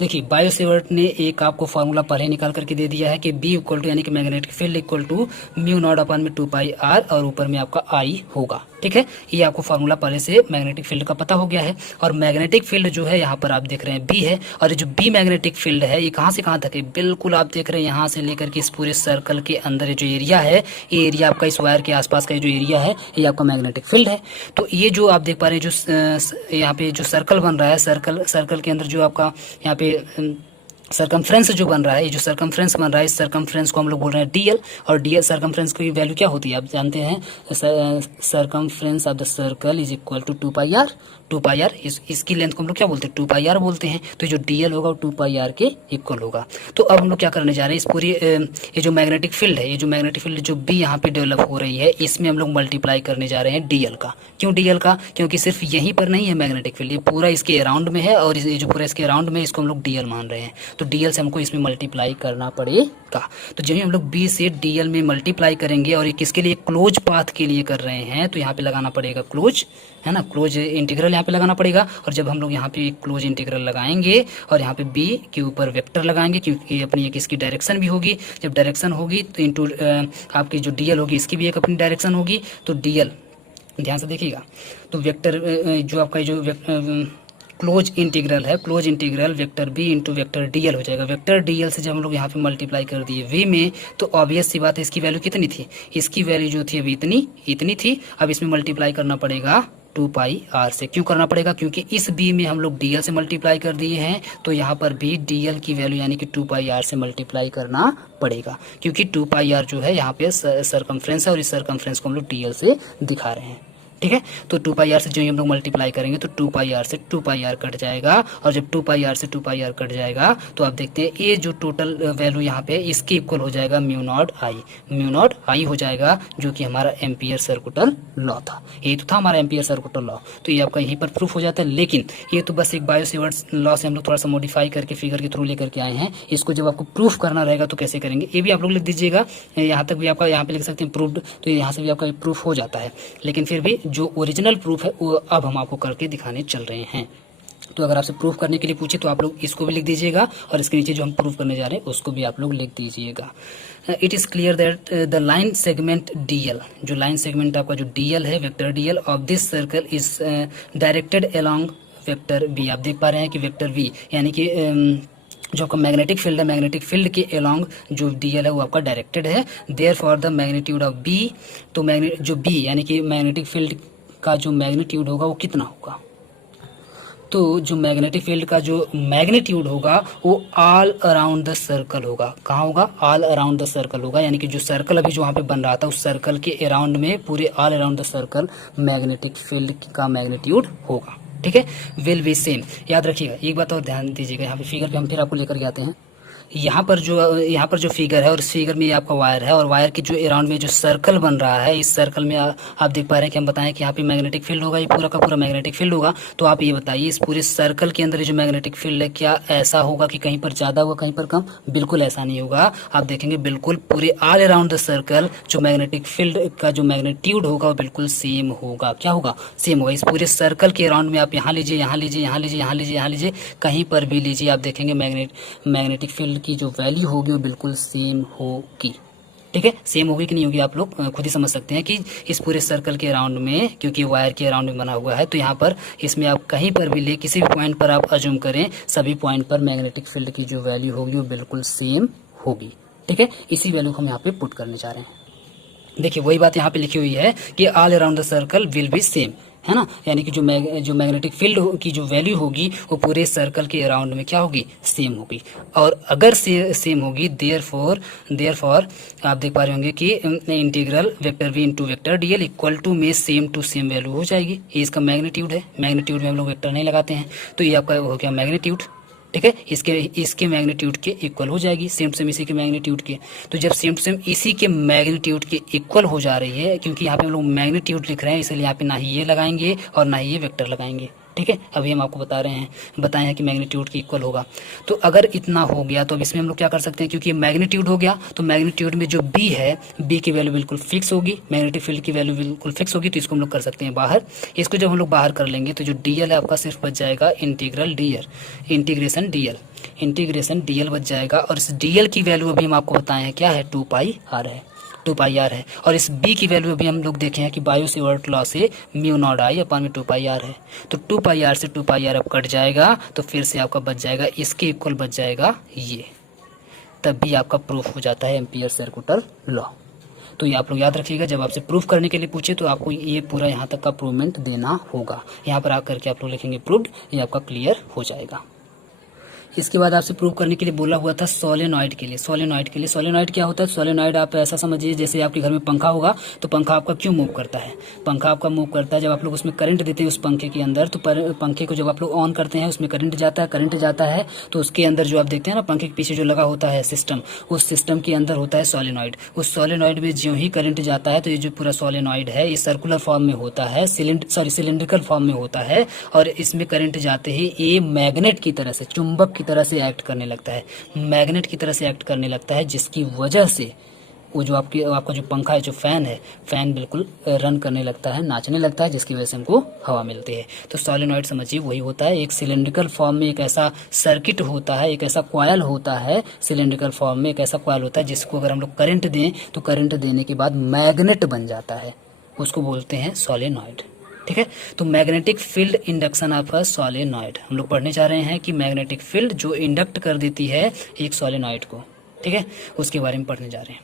देखिए बायो-सेवर्ट ने एक आपको फार्मूला पहले निकाल करके दे दिया है कि बी इक्वल टू यानी कि magnetic field equal to mu naught अपन में 2 पाई आर, और ऊपर में आपका आई होगा। ठीक है, ये आपको फार्मूला पहले से मैग्नेटिक फील्ड का पता हो गया है। और मैग्नेटिक फील्ड जो है यहाँ पर आप देख रहे हैं बी है, और ये जो बी मैग्नेटिक फील्ड है ये कहाँ से कहाँ तक है, बिल्कुल आप देख रहे हैं यहाँ से लेकर के इस पूरे सर्कल के अंदर जो एरिया है, ये एरिया आपका इस वायर के आसपास का जो एरिया है ये आपका मैग्नेटिक फील्ड है। तो ये जो आप देख पा रहे हैं जो यहाँ पे जो सर्कल बन रहा है, सर्कल के अंदर जो आपका यहाँ पे सरकमफ्रेंस जो बन रहा है, ये जो सरकमफ्रेंस बन रहा है, इस सरकमफ्रेंस को हम लोग बोल रहे हैं डीएल। और डीएल सरकमफ्रेंस की वैल्यू क्या होती है आप जानते हैं, circumference of the circle is equal to 2 pi R. 2 pi R इसकी लेंथ को हम लोग क्या बोलते हैं, 2 पाई आर बोलते हैं। तो जो डीएल होगा वो 2 पाई आर के इक्वल होगा। तो अब हम लोग क्या करने जा रहे हैं, इस पूरी ये जो मैग्नेटिक फील्ड है, ये जो मैग्नेटिक फील्ड जो बी यहाँ पे डेवलप हो रही है, इसमें हम लोग मल्टीप्लाई करने जा रहे हैं डीएल का। क्यों डीएल का, क्योंकि सिर्फ यहीं पर नहीं है मैग्नेटिक फील्ड, ये पूरा इसके अराउंड में है, और ये जो पूरा इसके अराउंड में इसको हम लोग डीएल मान रहे हैं। तो डीएल से हमको इसमें मल्टीप्लाई करना पड़ेगा। तो जब हम लोग बी से डीएल में मल्टीप्लाई करेंगे, और ये किसके लिए, क्लोज पाथ के लिए कर रहे हैं, तो यहाँ पे लगाना पड़ेगा क्लोज, है ना, क्लोज इंटीग्रल यहाँ पे लगाना पड़ेगा। और जब हम लोग यहाँ पे क्लोज इंटीग्रल लगाएंगे और यहाँ पे बी के ऊपर वेक्टर लगाएंगे, क्योंकि अपनी एक इसकी डायरेक्शन भी होगी, जब डायरेक्शन होगी तो इंटू आपकी जो डीएल होगी इसकी भी एक अपनी डायरेक्शन होगी। तो डीएल ध्यान से देखिएगा, तो वेक्टर जो आपका जो क्लोज इंटीग्रल है, close integral vector B into vector DL हो जाएगा। वेक्टर डीएल से जब हम लोग यहाँ पे मल्टीप्लाई कर दिए वी में, तो ऑब्वियस सी बात है इसकी वैल्यू कितनी थी, इसकी वैल्यू जो थी अभी इतनी थी। अब इसमें मल्टीप्लाई करना पड़ेगा 2 पाई आर से। क्यों करना पड़ेगा, क्योंकि इस बी में हम लोग डीएल से मल्टीप्लाई कर दिए हैं, तो यहाँ पर भी डीएल की वैल्यू यानी कि 2 पाई आर से मल्टीप्लाई करना पड़ेगा, क्योंकि 2 पाई आर जो है यहाँ पे सरकमफ्रेंस है और इस सरकमफ्रेंस को हम लोग डीएल से दिखा रहे हैं। ठीक है, तो 2 पाई आर से जो हम लोग मल्टीप्लाई करेंगे तो 2 पाई आर से 2 पाई आर कट जाएगा, और जब 2 पाई आर से 2 पाई आर कट जाएगा तो आप देखते हैं ये जो टोटल वैल्यू यहाँ पे इसके इक्वल हो जाएगा म्यू नॉट आई हो जाएगा, जो कि हमारा एम्पियर सर्कुलर लॉ था। ये तो था हमारा एम्पियर सर्कुलर लॉ, तो ये आपका यहीं पर प्रूफ हो जाता है। लेकिन ये तो बस एक बायो सेवर्ट्स लॉ से हम लोग थोड़ा सा मॉडिफाई करके फिगर के थ्रू लेकर के आए हैं। इसको जब आपको प्रूफ करना रहेगा तो कैसे करेंगे, ये भी आप लोग लिख दीजिएगा। यहाँ तक भी आपका यहाँ पे लिख सकते हैं प्रूफ्ड, तो यहाँ से भी आपका प्रूफ हो जाता है। लेकिन फिर भी जो ओरिजिनल प्रूफ है वो अब हम आपको करके दिखाने चल रहे हैं। तो अगर आपसे प्रूफ करने के लिए पूछे तो आप लोग इसको भी लिख दीजिएगा, और इसके नीचे जो हम प्रूफ करने जा रहे हैं उसको भी आप लोग लिख दीजिएगा। It is clear that the line segment DL, जो लाइन सेगमेंट आपका जो डीएल है vector DL of this circle is directed along vector B. आप देख पा रहे हैं कि वेक्टर बी यानी कि जो आपका मैग्नेटिक फील्ड है, मैग्नेटिक फील्ड के अलोंग जो डीएल है वो आपका डायरेक्टेड है। Therefore the magnitude of B, तो जो बी यानी कि मैग्नेटिक फील्ड का जो मैग्नीट्यूड होगा वो कितना होगा, तो जो मैग्नेटिक फील्ड का जो मैग्नीट्यूड होगा वो ऑल अराउंड द सर्कल होगा। कहाँ होगा, ऑल अराउंड द सर्कल होगा, यानी कि जो सर्कल अभी जो वहाँ पे बन रहा था उस सर्कल के अराउंड में, पूरे all around the circle magnetic field का मैग्नीट्यूड होगा। ठीक है, विल बी सेम। याद रखिएगा, एक बात और ध्यान दीजिएगा, यहाँ पे फिगर पे हम फिर आपको लेकर के आते हैं। यहाँ पर जो फिगर है और इस फिगर में ये आपका वायर है, और वायर के जो अराउंड में जो सर्कल बन रहा है, इस सर्कल में आप देख पा रहे हैं कि हम बताएं कि यहाँ पे मैग्नेटिक फील्ड होगा, ये पूरा का पूरा मैग्नेटिक फील्ड होगा। तो आप ये बताइए इस पूरे सर्कल के अंदर जो मैग्नेटिक फील्ड है क्या ऐसा होगा कि कहीं पर ज़्यादा होगा कहीं पर कम, बिल्कुल ऐसा नहीं होगा। आप देखेंगे बिल्कुल पूरे ऑल अराउंड द सर्कल जो मैग्नेटिक फील्ड का जो मैग्नीट्यूड होगा वो बिल्कुल सेम होगा। क्या होगा, सेम होगा। इस पूरे सर्कल के अराउंड में आप यहाँ लीजिए, यहाँ लीजिए, यहाँ लीजिए, यहाँ लीजिए, यहाँ लीजिए, कहीं पर भी लीजिए, आप देखेंगे मैग्नेटिक फील्ड की जो वैल्यू होगी वो बिल्कुल सेम होगी। ठीक है, सेम होगी कि नहीं होगी आप लोग खुद ही समझ सकते हैं कि इस पूरे सर्कल के अराउंड में, क्योंकि वायर के अराउंड में बना हुआ है, तो यहाँ पर इसमें आप कहीं पर भी ले, किसी भी पॉइंट पर आप अज्यूम करें, सभी पॉइंट पर मैग्नेटिक फील्ड की जो वैल्यू होगी वो बिल्कुल सेम होगी। ठीक है, इसी वैल्यू को हम यहाँ पे पुट करने जा रहे हैं। देखिए वही बात यहाँ पे लिखी हुई है कि all around the circle will be same, है ना, यानी कि जो मैग्नेटिक फील्ड की जो वैल्यू होगी वो पूरे सर्कल के अराउंड में क्या होगी, सेम होगी। और अगर सेम होगी, देयरफॉर आप देख पा रहे होंगे कि integral vector V into vector DL equal to में सेम टू सेम वैल्यू हो जाएगी। ये इसका मैग्नीट्यूड है, मैग्नीट्यूड में हम लोग वेक्टर नहीं लगाते हैं, तो ये आपका हो गया मैग्नीट्यूड। ठीक है, इसके मैग्नीट्यूड के इक्वल हो जाएगी, सेम टू सेम इसी के मैग्नीट्यूड के। तो जब सेम टू सेम इसी के मैग्नीट्यूड के इक्वल हो जा रही है, क्योंकि यहाँ पे हम लोग मैग्नीट्यूड लिख रहे हैं, इसलिए यहाँ पे ना ही ये लगाएंगे और ना ही ये वेक्टर लगाएंगे। ठीक है, अभी हम आपको बताए हैं कि मैग्नीट्यूड के इक्वल होगा। तो अगर इतना हो गया तो अब इसमें हम लोग क्या कर सकते हैं, क्योंकि मैग्नीट्यूड हो गया तो मैग्नीट्यूड में जो बी है, बी की वैल्यू बिल्कुल फिक्स होगी, मैग्नेटिक फील्ड की वैल्यू बिल्कुल फिक्स होगी, तो इसको हम लोग कर सकते हैं बाहर। इसको जब हम लोग बाहर कर लेंगे तो जो डीएल है आपका सिर्फ बच जाएगा इंटीग्रेशन डीएल बच जाएगा। और इस डीएल की वैल्यू अभी हम आपको बताए हैं क्या है, 2 पाई आर है, 2 पाई आर है। और इस बी की वैल्यू अभी हम लोग देखे हैं कि बायो सेवर्ट लॉ से म्यू नॉट आई अपॉन में 2 पाई आर है। तो 2 पाई आर से 2 पाई आर अब कट जाएगा, तो फिर से आपका बच जाएगा, इसके इक्वल बच जाएगा ये, तब भी आपका प्रूफ हो जाता है एम्पियर सर्कुलर लॉ। तो ये आप लोग याद रखिएगा, जब आपसे प्रूफ करने के लिए पूछे तो आपको ये पूरा यहाँ तक का प्रूवमेंट देना होगा। यहाँ पर आकर के आप लोग लिखेंगे प्रूव्ड, ये आपका क्लियर हो जाएगा। इसके बाद आपसे प्रूव करने के लिए बोला हुआ था सोलेनॉइड के लिए। सोलेनॉइड क्या होता है, सोलेनॉइड आप ऐसा समझिए जैसे आपके घर में पंखा होगा, तो पंखा आपका क्यों मूव करता है, पंखा आपका मूव करता है जब आप लोग उसमें करंट देते हैं उस पंखे के अंदर, तो पंखे को जब आप लोग ऑन करते हैं उसमें करंट जाता है, तो उसके अंदर जो आप देखते हैं ना पंखे के पीछे जो लगा होता है सिस्टम, उस सिस्टम के अंदर होता है सोलेनॉइड। उस सोलेनॉइड में ज्यों ही करंट जाता है तो ये जो पूरा सोलेनॉइड है ये सर्कुलर फॉर्म में होता है, सिलिंड्रिकल फॉर्म में होता है, और इसमें करंट जाते ही ये मैग्नेट की तरह से, चुंबक की तरह से एक्ट करने लगता है, मैग्नेट की तरह से एक्ट करने लगता है, जिसकी वजह से वो जो आपका जो पंखा है, जो फैन है, फैन बिल्कुल रन करने लगता है, नाचने लगता है, जिसकी वजह से हमको हवा मिलती है। तो सोलेनॉइड समझिए वही होता है, एक सिलिंड्रिकल फॉर्म में एक ऐसा सर्किट होता है, एक ऐसा कॉइल होता है, सिलिंड्रिकल फॉर्म में एक ऐसा कॉइल होता है जिसको अगर हम लोग करंट दें तो करंट देने के बाद मैग्नेट बन जाता है, उसको बोलते हैं सोलेनॉइड। ठीक है। तो magnetic field induction of a solenoid हम लोग पढ़ने जा रहे हैं कि मैग्नेटिक फील्ड जो इंडक्ट कर देती है एक सोलेनॉइड को, ठीक है, उसके बारे में पढ़ने जा रहे हैं।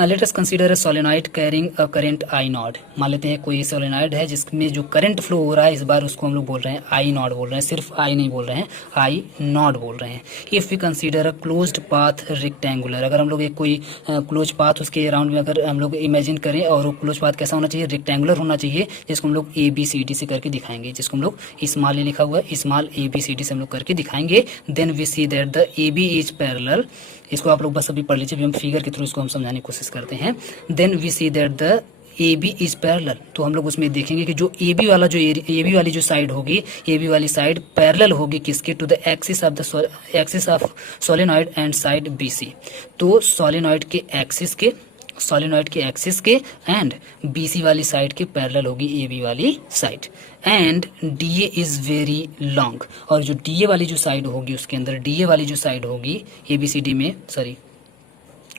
Let us consider a solenoid carrying a current I not. मान लेते हैं कोई सोलेनॉइड है जिसमें जो करंट फ्लो हो रहा है, इस बार उसको हम लोग बोल रहे हैं आई नॉट बोल रहे हैं, सिर्फ आई नहीं बोल रहे हैं, आई नॉट बोल रहे हैं। If we consider a closed path rectangular, अगर हम लोग एक कोई क्लोज पाथ उसके अराउंड में अगर हम लोग इमेजिन करें, और वो क्लोज पाथ कैसा होना चाहिए, रेक्टेंगुलर होना चाहिए, जिसको हम लोग ABCD से करके दिखाएंगे, जिसको हम लोग स्मॉल ए लिखा हुआ है, स्मॉल ABCD से हम लोग करके दिखाएंगे। Then we see that the AB is parallel, इसको आप लोग बस अभी पढ़ लीजिए, अभी हम फिगर के थ्रू इसको हम समझाने की कोशिश करते हैं। Then we see that the AB is parallel, तो हम लोग उसमें देखेंगे कि जो AB वाला जो AB वाली जो साइड होगी, AB वाली साइड पैरेलल होगी किसके, to the axis of solenoid and side BC। तो सोलेनॉइड के एक्सिस के एंड BC वाली साइड के पैरेलल होगी AB वाली side. And DA is very long, और जो DA वाली जो साइड होगी उसके अंदर DA वाली जो साइड होगी ABCD में, सॉरी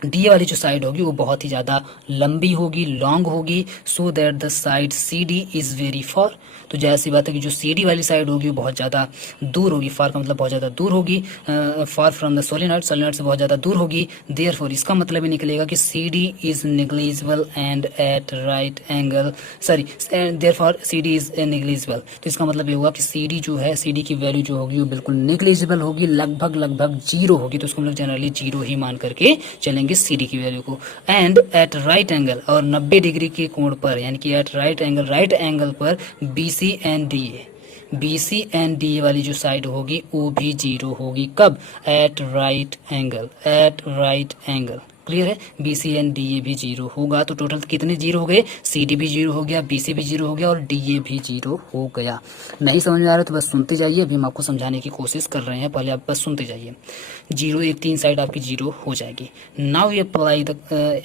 DA वाली जो साइड होगी वो बहुत ही ज़्यादा लंबी होगी, लॉन्ग होगी, so that the side CD is very for. तो जैसी बात है कि जो CD वाली साइड होगी वो बहुत ज़्यादा दूर होगी, फार का मतलब बहुत ज़्यादा दूर होगी, far from the solenoid, solenoid से बहुत ज़्यादा दूर होगी। देयरफॉर इसका मतलब ये निकलेगा कि CD is negligible and at right angle, sorry therefore CD is negligible. तो इसका मतलब ये हुआ कि CD जो है, CD की वैल्यू जो होगी वो बिल्कुल नेग्लिजिबल होगी, लगभग जीरो होगी। तो उसको हम लोग जनरली जीरो ही मान करके चलेंगे CD की वैल्यू को। एंड एट राइट एंगल, और 90 डिग्री के कोण पर, यानी कि एट राइट एंगल पर BC एंड DA वाली जो साइड होगी वो भी जीरो होगी। कब? At right angle. क्लियर है? BC एंड DA भी जीरो होगा। तो टोटल कितने जीरो हो गए? CD भी जीरो हो गया, BC भी जीरो हो गया, और DA भी जीरो हो गया। नहीं समझ में आ रहा तो बस सुनते जाइए, अभी हम आपको समझाने की कोशिश कर रहे हैं, पहले आप बस सुनते जाइए। जीरो, एक तीन साइड आपकी जीरो हो जाएगी। Now we apply the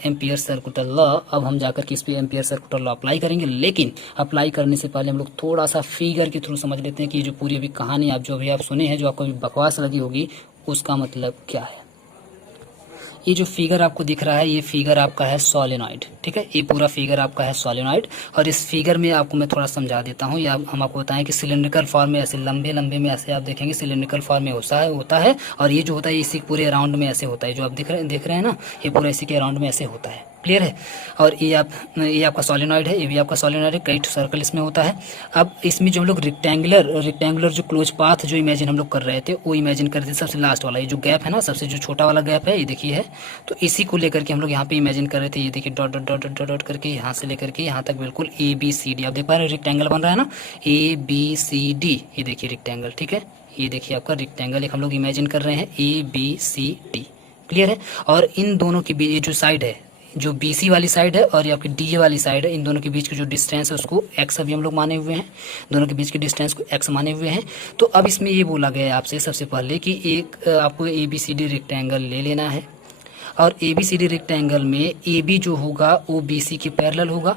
Ampere circular law. अब हम जाकर के इस पे एम्पियर सर्कुलर लॉ अप्लाई करेंगे, लेकिन अप्लाई करने से पहले हम लोग थोड़ा सा फिगर के थ्रू समझ लेते हैं कि ये जो पूरी अभी कहानी आप जो अभी आप सुने हैं, जो आपको अभी बकवास लगी होगी, उसका मतलब क्या है। ये जो फिगर आपको दिख रहा है, ये फिगर आपका है सोलेनॉइड, ठीक है, ये पूरा फिगर आपका है सोलेनॉइड। और इस फिगर में आपको मैं थोड़ा समझा देता हूँ, या हम आपको बताएं कि सिलेंड्रिकल फॉर्म में ऐसे लंबे में ऐसे आप देखेंगे सिलेंड्रिकल फॉर्म में होता है। और ये जो होता है इसी पूरे अराउंड में ऐसे होता है, जो आप देख रहे हैं ना, ये पूरा इसी के अराउंड में ऐसे होता है। क्लियर है? और ये आपका सोलेनॉइड है, ये भी आपका सोलेनॉइड है, कई सर्कल इसमें होता है। अब इसमें जो हम लोग रेक्टेंगुलर जो क्लोज पाथ जो इमेजिन हम लोग कर रहे थे, वो इमेजिन कर रहे थे सबसे लास्ट वाला, ये जो गैप है ना, सबसे जो छोटा वाला गैप है, ये देखिए है, तो इसी को लेकर के हम लोग यहाँ पे इमेजिन कर रहे थे। ये देखिए dot dot dot dot dot करके यहाँ से लेकर के यहाँ तक बिल्कुल ABCD, आप देख पा रहे हैं रेक्टेंगल बन रहा है ना, ABCD, ये देखिए रेक्टेंगल, ठीक है, ये देखिए आपका रेक्टेंगल एक हम लोग इमेजिन कर रहे हैं ABCD। क्लियर है? और इन दोनों की ये जो साइड है, जो BC वाली साइड है और ये आपकी DA वाली साइड है, इन दोनों के बीच की जो डिस्टेंस है उसको x अभी हम लोग माने हुए हैं, दोनों के बीच की डिस्टेंस को x माने हुए हैं। तो अब इसमें ये बोला गया है आपसे सबसे पहले कि एक आपको ABCD रेक्टेंगल ले लेना है, और ABCD रेक्टेंगल में AB जो होगा वो BC के पैरेलल होगा।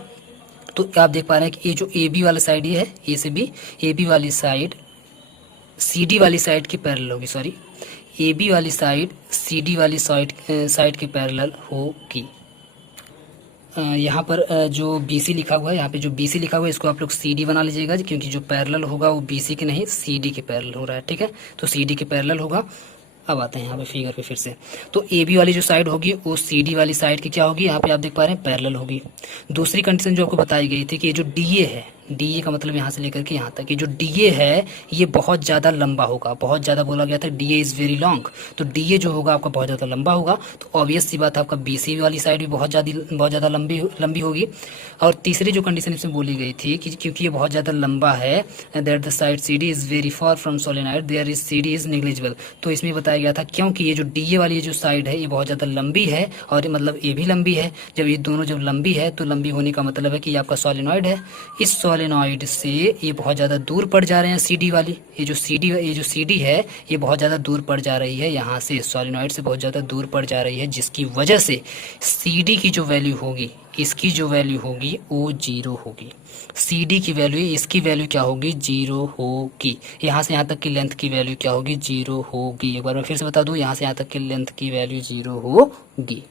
तो आप देख पा रहे हैं कि ये जो AB वाला साइड ये है, A से B, AB वाली साइड CD वाली साइड की पैरेलल होगी, सॉरी AB वाली साइड CD वाली साइड की पैरेलल होगी। यहाँ पर जो BC लिखा हुआ है, यहाँ पे जो BC लिखा हुआ है इसको आप लोग CD बना लीजिएगा, क्योंकि जो पैरेलल होगा वो BC के नहीं CD के पैरेलल हो रहा है, ठीक है, तो CD के पैरेलल होगा। अब आते हैं यहाँ पे फिगर पे फिर से, तो AB वाली जो साइड होगी वो CD वाली साइड की क्या होगी, यहाँ पे आप देख पा रहे हैं पैरेलल होगी। दूसरी कंडीशन जो आपको बताई गई थी कि ये जो DA है, DA का मतलब यहाँ से लेकर के यहाँ तक, ये जो DA है ये बहुत ज़्यादा लंबा होगा, बहुत ज़्यादा बोला गया था DA इज़ वेरी लॉन्ग, तो DA जो होगा आपका बहुत ज़्यादा लंबा होगा। तो ऑब्वियस सी बात है आपका BC वाली साइड भी बहुत ज़्यादा लंबी होगी। और तीसरी जो कंडीशन इसमें बोली गई थी कि क्योंकि ये बहुत ज़्यादा लंबा है, that the side CD is very far from solenoid, there is CD is negligible. तो इसमें बताया गया था क्योंकि ये जो DA वाली जो साइड है ये बहुत ज़्यादा लंबी है, और मतलब ये भी लंबी है। जब ये दोनों जब लंबी है तो लंबी होने का मतलब है कि ये आपका सोलेनॉइड है, इस सोलेनॉइड से ये बहुत ज़्यादा दूर पड़ जा रहे हैं CD वाली, ये जो CD है ये बहुत ज़्यादा दूर पड़ जा रही है, यहाँ से सोलेनॉइड से बहुत ज़्यादा दूर पड़ जा रही है, जिसकी वजह से CD की जो वैल्यू होगी, इसकी जो वैल्यू होगी वो जीरो होगी। CD की वैल्यू, इसकी वैल्यू क्या होगी, जीरो होगी। यहाँ से यहाँ तक की लेंथ की वैल्यू क्या होगी, जीरो होगी। एक बार मैं फिर से बता दूँ, यहाँ से यहाँ तक की लेंथ की वैल्यू जीरो होगी।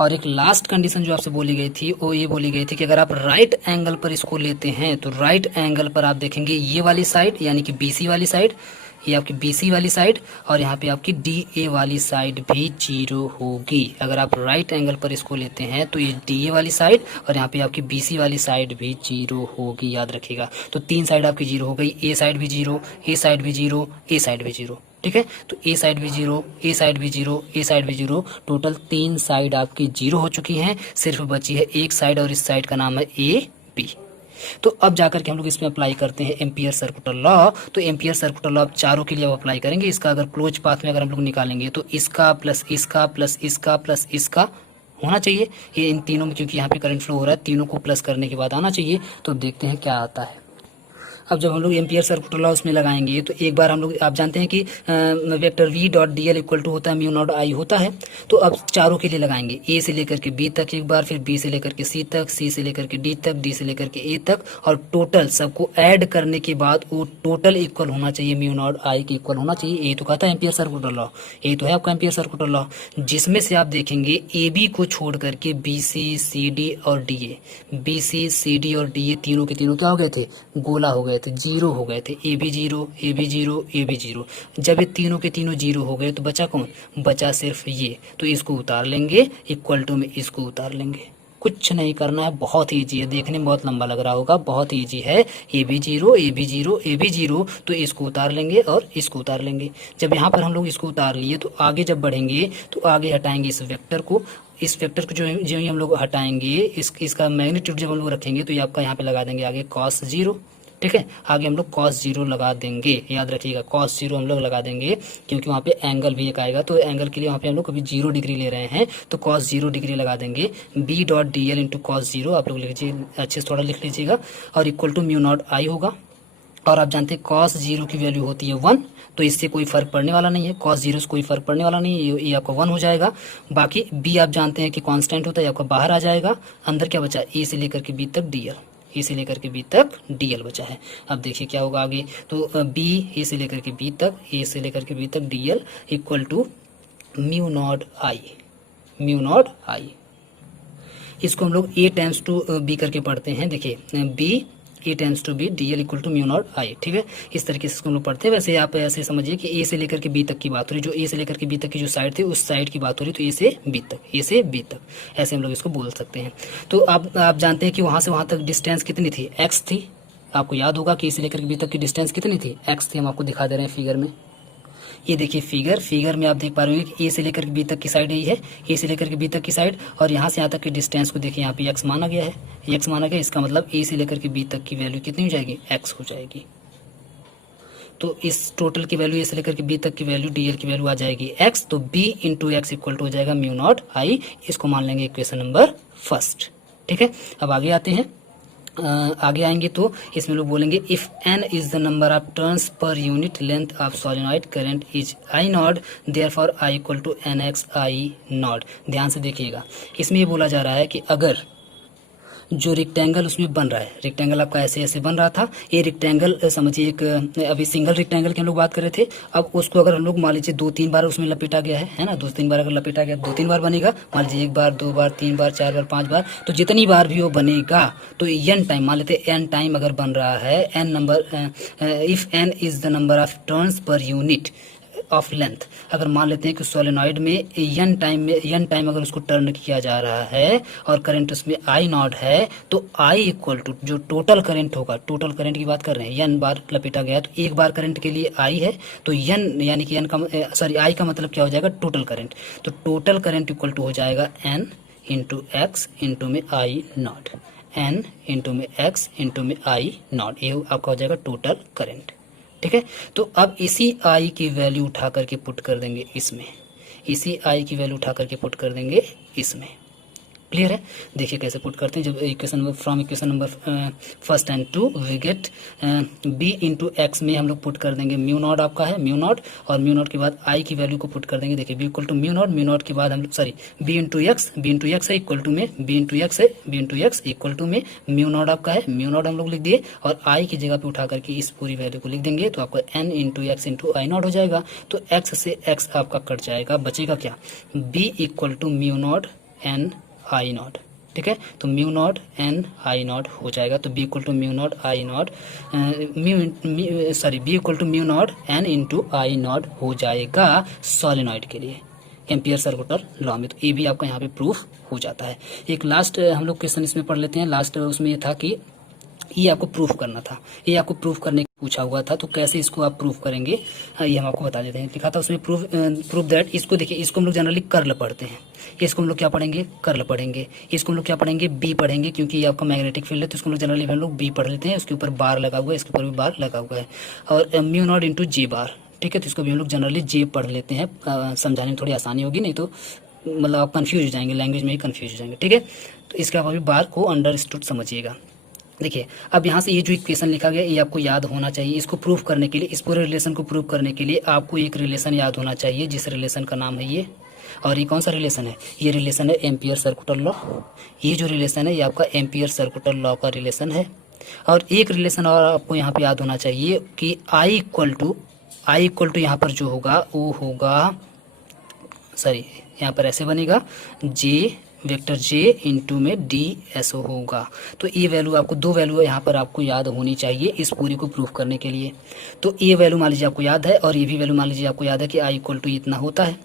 और एक लास्ट कंडीशन जो आपसे बोली गई थी वो ये बोली गई थी कि अगर आप राइट एंगल पर इसको लेते हैं तो राइट एंगल पर आप देखेंगे ये वाली साइड यानी कि बीसी वाली साइड, ये आपकी बीसी वाली साइड और यहाँ पे आपकी डीए वाली साइड भी जीरो होगी। अगर आप राइट एंगल पर इसको लेते हैं तो ये डीए वाली साइड और यहाँ पे आपकी बीसी वाली साइड भी जीरो होगी, याद रखिएगा। तो 3 साइड आपकी जीरो हो गई, ए साइड भी जीरो, ए साइड भी जीरो, ए साइड भी जीरो, ठीक है। तो ए साइड भी जीरो, ए साइड भी जीरो, ए साइड भी जीरो, टोटल 3 साइड आपकी जीरो हो चुकी हैं। सिर्फ बची है एक साइड और इस साइड का नाम है ए बी। तो अब जाकर के हम लोग इसमें अप्लाई करते हैं एम्पियर सर्कुलर लॉ। तो एम्पियर सर्कुलर लॉ चारों के लिए अब अप्लाई करेंगे। इसका अगर क्लोज पाथ में अगर हम लोग निकालेंगे तो इसका प्लस इसका प्लस इसका प्लस इसका होना चाहिए। ये इन तीनों में क्योंकि यहाँ पे करंट फ्लो हो रहा है, तीनों को प्लस करने के बाद आना चाहिए। तो देखते हैं क्या आता है। अब जब हम लोग एम्पियर सर्कुलर लॉ उसमें लगाएंगे तो एक बार हम लोग, आप जानते हैं कि vector v dot D L equal to होता है म्यू नॉट आई होता है। तो अब चारों के लिए लगाएंगे, ए से लेकर के बी तक एक बार, फिर बी से लेकर के सी तक, सी से लेकर के डी तक, डी से लेकर के ए तक, और टोटल सबको ऐड करने के बाद वो टोटल इक्वल होना चाहिए, म्यू नॉट आई के इक्वल होना चाहिए। ये तो कहता है एम्पियर सर्कुलर लॉ, ये तो है आपका एम्पियर सर्कुलर लॉ, जिसमें से आप देखेंगे ए बी को छोड़ करके बी सी सी डी और D A, B C C D और डी ए तीनों के तीनों क्या हो गए थे, गोला हो गए थे, जीरो हो गए थे। ए भी जीरो, ए भी जीरो, ए भी जीरो। जब ये तीनों के तीनों जीरो हो गए तो बचा कौन, बचा सिर्फ ये। तो इसको उतार लेंगे, इक्वल टू में इसको उतार लेंगे। कुछ नहीं करना है, बहुत ईजी है, देखने में बहुत लंबा लग रहा होगा, बहुत ईजी है। ए भी जीरो, ए भी जीरो, ए भी जीरो, तो इसको उतार लेंगे और इसको उतार लेंगे। जब यहाँ पर हम लोग इसको उतार लिए तो आगे जब बढ़ेंगे तो आगे हटाएंगे इस वेक्टर को। इस वेक्टर को जो ही हम लोग हटाएंगे, इसका मैग्नीट्यूड जब हम लोग रखेंगे तो ये आपका यहाँ पे लगा देंगे आगे cos 0, ठीक है। आगे हम लोग cos 0 लगा देंगे, याद रखिएगा cos 0 हम लोग लगा देंगे, क्योंकि वहाँ पे एंगल भी एक आएगा। तो एंगल के लिए वहाँ पे हम लोग अभी 0 डिग्री ले रहे हैं तो cos 0 डिग्री लगा देंगे। b dot D L into cos 0 आप लोग लीजिए, अच्छे से थोड़ा लिख लीजिएगा, और equal to mu naught I होगा। और आप जानते हैं cos 0 की वैल्यू होती है 1, तो इससे कोई फर्क पड़ने वाला नहीं है, cos 0 से कोई फर्क पड़ने वाला नहीं है, ये आपका 1 हो जाएगा। बाकी b आप जानते हैं कि कांस्टेंट होता है, आपका बाहर आ जाएगा। अंदर क्या बचा, a से लेकर के b तक dl, ए से लेकर के बी तक dl बचा है। अब देखिए क्या होगा आगे, तो b ए से लेकर के b तक, ए से लेकर के b तक dl equal to mu naught I, mu naught I. इसको हम लोग a टाइम्स टू b करके पढ़ते हैं। देखिए b a tends to B D L equal to mu naught I, ठीक है। इस तरीके से इसको हम लोग पढ़ते हैं। वैसे आप ऐसे समझिए कि ए से लेकर के बी तक की बात हो रही, जो ए से लेकर के बी तक की जो साइड थी उस साइड की बात हो रही, तो ए से बी तक, ए से बी तक, ऐसे हम लोग इसको बोल सकते हैं। तो आप जानते हैं कि वहाँ से वहाँ तक डिस्टेंस कितनी थी, एक्स थी। आपको याद होगा कि ए से लेकर के बी तक की डिस्टेंस कितनी थी, एक्स थी। हम आपको दिखा दे रहे हैं फिगर में, ये देखिए फिगर में आप देख पा रहे हो कि ए से लेकर के बी तक की साइड यही है, ए से लेकर के बी तक की साइड, और यहाँ से यहाँ तक की डिस्टेंस को देखिए, यहाँ पे एक्स माना गया है, एक्स माना गया। इसका मतलब ए से लेकर के बी तक की वैल्यू कितनी हो जाएगी, एक्स हो जाएगी। तो इस टोटल की वैल्यू ए से लेकर के बी तक की वैल्यू डी एल की वैल्यू आ जाएगी एक्स, तो B into X equal to हो जाएगा म्यू नॉट आई। इसको मान लेंगे इक्वेशन नंबर फर्स्ट, ठीक है। अब आगे आते हैं, आगे आएंगे तो इसमें लोग बोलेंगे if n is the number of turns per unit length of solenoid current is I naught, therefore I equal to N X I naught. ध्यान से देखिएगा, इसमें ये बोला जा रहा है कि अगर जो रेक्टेंगल उसमें बन रहा है, रेक्टेंगल आपका ऐसे ऐसे बन रहा था, ये रेक्टेंगल समझिए एक, अभी सिंगल रेक्टेंगल की हम लोग बात कर रहे थे। अब उसको अगर हम लोग मान लीजिए 2-3 बार उसमें लपेटा गया है ना, 2-3 बार अगर लपेटा गया 2-3 बार बनेगा। मान लीजिए 1 बार, 2 बार, 3 बार, 4 बार, 5 बार, तो जितनी बार भी वो बनेगा तो n टाइम, मान लेते n टाइम अगर बन रहा है, n number, if n is the number of turns per unit of length, अगर मान लेते हैं कि सोलेनॉइड में n टाइम अगर उसको टर्न किया जा रहा है और करंट उसमें आई नॉट है, तो I इक्वल टू जो टोटल करंट होगा, टोटल करंट की बात कर रहे हैं, n बार लपेटा गया तो एक बार करंट के लिए I है, तो n यानी कि n का I का मतलब क्या हो जाएगा, टोटल करंट। तो टोटल करंट इक्वल टू हो जाएगा n इंटू एक्स इंटू में आई नॉट, n इंटू में x इंटू में आई नॉट, ये आपका हो जाएगा टोटल करंट, ठीक है। तो अब इसी I की वैल्यू उठा करके पुट कर देंगे इसमें, इसी I की वैल्यू उठा करके पुट कर देंगे इसमें। क्लियर है, देखिए कैसे पुट करते हैं। जब equation from equation number first and two we get b into X में हम लोग पुट कर देंगे म्यू नॉट, आपका है म्यू नॉट, और म्यू नॉट के बाद I की वैल्यू को पुट कर देंगे। देखिए b equal to mu naught के बाद हम सॉरी b इंटू एक्स है इक्वल टू में b into X equal to में म्यू नॉट आपका है, म्यू नॉट हम लोग लिख दिए, और I की जगह पे उठा करके इस पूरी वैल्यू को लिख देंगे, तो आपका n into x into I naught हो जाएगा। तो x से x आपका कट जाएगा, बचेगा क्या, b equal to mu naught N I naught, ठीक है। तो mu naught N I naught हो जाएगा। तो B equal to mu naught I naught B equal to mu naught N into I naught हो जाएगा सॉलिनॉइड के लिए एम्पियर सर्कुलर लॉ में। तो ये भी आपका यहाँ पे प्रूफ हो जाता है। एक लास्ट हम लोग क्वेश्चन इसमें पढ़ लेते हैं। लास्ट उसमें ये था कि ये आपको प्रूफ करना था, ये आपको प्रूफ करने पूछा हुआ था। तो कैसे इसको आप प्रूफ करेंगे ये हम आपको बता देते हैं। लिखा था उसमें प्रूफ दैट, इसको देखिए, इसको हम लोग जनरली कर्ल पढ़ते हैं, इसको हम लोग क्या पढ़ेंगे, कर्ल पढ़ेंगे। इसको हम लोग क्या पढ़ेंगे, बी पढ़ेंगे, क्योंकि ये आपका मैग्नेटिक फील्ड है। तो इसको हम लोग जनरली हम लोग बी पढ़ लेते हैं। उसके ऊपर बार लगा हुआ है, इसके ऊपर भी बार लगा हुआ है। और म्यू नॉट इंटू जे बार, ठीक है। तो इसको भी हम लोग जनरली जे पढ़ लेते हैं, समझाने में थोड़ी आसानी होगी, नहीं तो मतलब आप कन्फ्यूज हो जाएंगे, लैंग्वेज में ही कन्फ्यूज हो जाएंगे, ठीक है। तो इसके आप अभी बार को अंडरस्टूड समझिएगा। देखिए अब यहाँ से ये जो इक्वेशन लिखा गया ये आपको याद होना चाहिए। इसको प्रूफ करने के लिए, इस पूरे रिलेशन को प्रूफ करने के लिए आपको एक रिलेशन याद होना चाहिए, जिस रिलेशन का नाम है ये। और ये कौन सा रिलेशन है, ये रिलेशन है एम्पियर सर्कुलर लॉ। ये जो रिलेशन है ये आपका एम्पियर सर्कुलर लॉ का रिलेशन है। और एक रिलेशन और आपको यहाँ पे याद होना चाहिए कि आई इक्वल टू यहाँ पर जो होगा वो होगा, सॉरी यहाँ पर ऐसे बनेगा, जे वेक्टर जे इंटू में डी एस ओ होगा। तो ये वैल्यू आपको, दो वैल्यू यहाँ पर आपको याद होनी चाहिए इस पूरी को प्रूफ करने के लिए। तो ये वैल्यू मान लीजिए आपको याद है, और ये भी वैल्यू मान लीजिए आपको याद है कि आई इक्वल टू इतना होता है,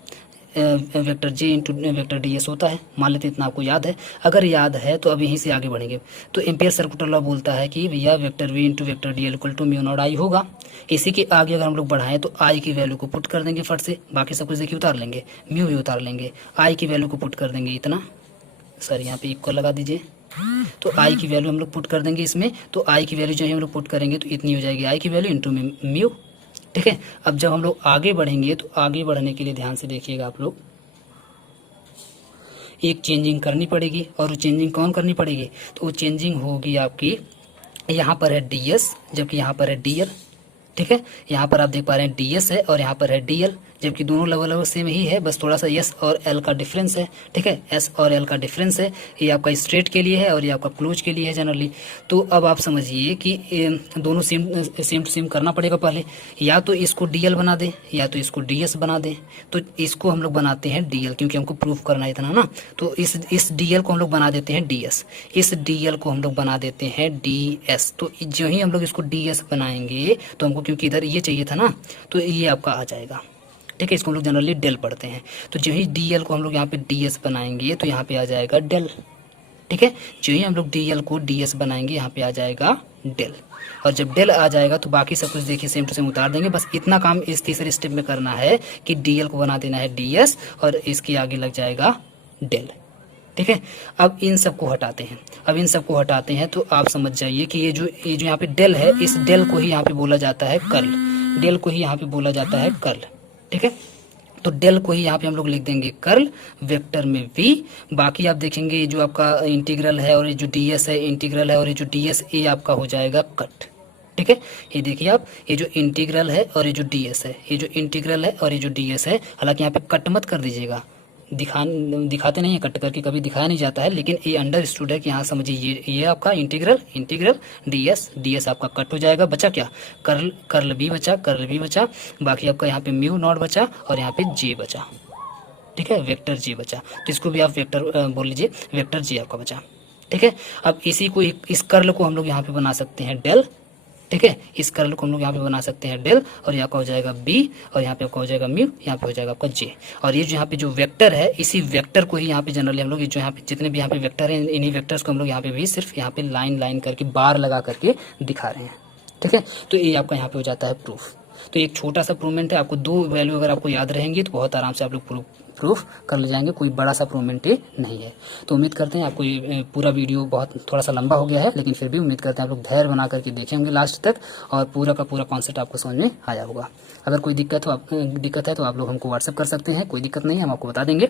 vector J into vector D S होता है। मान लेते इतना आपको याद है। अगर याद है तो अब यहीं से आगे बढ़ेंगे। तो एम्पियर सर्कुलर लॉ बोलता है कि भैया vector V into vector D L equal to mu naught I होगा। इसी के आगे अगर हम लोग बढ़ाएं तो आई की वैल्यू को पुट कर देंगे फट से, बाकी सब कुछ देखिए उतार लेंगे, म्यू भी उतार लेंगे, आई की वैल्यू को पुट कर देंगे इतना, सर यहाँ पे इक्वल लगा दीजिए। तो आई की वैल्यू हम लोग पुट कर देंगे इसमें। तो आई की वैल्यू जो है हम लोग पुट करेंगे तो इतनी हो जाएगी आई की वैल्यू इंटू में म्यू, ठीक है। अब जब हम लोग आगे बढ़ेंगे तो आगे बढ़ने के लिए ध्यान से देखिएगा आप लोग, एक चेंजिंग करनी पड़ेगी। और वो चेंजिंग कौन करनी पड़ेगी, तो वो चेंजिंग होगी आपकी, यहाँ पर है डी एस जबकि यहाँ पर है डी एल, ठीक है। यहाँ पर आप देख पा रहे हैं डी एस है और यहाँ पर है डी एल, जबकि दोनों लगभग सेम ही है, बस थोड़ा सा एस और एल का डिफरेंस है, ठीक है। एस और एल का डिफरेंस है। ये आपका स्ट्रेट के लिए है और ये आपका क्लोज के लिए है जनरली। तो अब आप समझिए कि दोनों सेम टू सेम करना पड़ेगा पहले, या तो इसको डी एल बना दें या तो इसको डी एस बना दें। तो इसको हम लोग बनाते हैं डी एल, क्योंकि हमको प्रूफ करना है इतना ना। तो इस डी एल को हम लोग बना देते हैं डी एस, इस डी एल को हम लोग बना देते हैं डी एस। तो जो ही हम लोग इसको डी एस बनाएंगे तो हमको, क्योंकि इधर ये चाहिए था ना, तो ये आपका आ जाएगा, ठीक है। इसको हम लोग जनरली डेल पढ़ते हैं। तो जो ही डी एल को हम लोग यहाँ पे डी एस बनाएंगे तो यहाँ पे आ जाएगा डेल, ठीक है। जो ही हम लोग डी एल को डी एस बनाएंगे यहाँ पे आ जाएगा डेल। और जब डेल आ जाएगा तो बाकी सब कुछ देखिए सेम टू सेम उतार देंगे। बस इतना काम इस तीसरे स्टेप में करना है कि डी एल को बना देना है डी एस और इसके आगे लग जाएगा डेल, ठीक है। अब इन सबको हटाते हैं तो आप समझ जाइए कि ये जो यहाँ पे डेल है, इस डेल को ही यहाँ पे बोला जाता है कर्ल, डेल को ही यहाँ पे बोला जाता है कर्ल, ठीक है। तो डेल को ही यहाँ पे हम लोग लिख देंगे कर्ल वेक्टर में वी। बाकी आप देखेंगे जो आपका इंटीग्रल है और ये जो डी एस है इंटीग्रल है और ये जो डी एस ये आपका हो जाएगा कट, ठीक है। ये देखिए आप, ये जो इंटीग्रल है और ये जो डी एस है, ये जो इंटीग्रल है और ये जो डी एस है, हालांकि यहाँ पे कट मत कर दीजिएगा, दिखाते नहीं है कट करके, कभी दिखाया नहीं जाता है, लेकिन ये अंडरस्टूड है कि यहाँ समझिए ये आपका इंटीग्रल डी एस आपका कट हो जाएगा। बचा क्या, कर्ल बी बचा, बाकी आपका यहाँ पे म्यू नॉट बचा और यहाँ पे जे बचा, ठीक है, वेक्टर जे बचा। तो इसको भी आप वेक्टर बोल लीजिए, वेक्टर जे आपका बचा, ठीक है। अब इसी को, इस कर्ल को हम लोग यहाँ पे बना सकते हैं डेल, ठीक है। इस कर्ल को हम लोग यहाँ पे बना सकते हैं डेल और यहाँ का हो जाएगा बी और यहाँ पे आपका हो जाएगा म्यू, यहाँ पे हो जाएगा आपका जे। और ये जो यहाँ पे जो वेक्टर है, इसी वेक्टर को ही यहाँ पे जनरली हम लोग जो यहाँ पे जितने भी यहाँ पे वेक्टर हैं, इन्हीं वेक्टर्स को हम लोग यहाँ पे भी सिर्फ यहाँ पे लाइन करके बार लगा करके दिखा रहे हैं, ठीक है। तो ये आपका यहाँ पे हो जाता है प्रूफ। तो एक छोटा सा प्रूवमेंट है, आपको दो वैल्यू अगर आपको याद रहेंगी तो बहुत आराम से आप लोग प्रूफ कर ले जाएंगे, कोई बड़ा सा प्रूवमेंट नहीं है। तो उम्मीद करते हैं आपको ये पूरा वीडियो बहुत थोड़ा सा लंबा हो गया है, लेकिन फिर भी उम्मीद करते हैं आप लोग धैर्य बना करके देखे होंगे लास्ट तक और पूरा का पूरा कॉन्सेप्ट आपको समझ में आया होगा। अगर कोई दिक्कत है तो आप लोग हमको व्हाट्सएप कर सकते हैं, कोई दिक्कत नहीं है, हम आपको बता देंगे।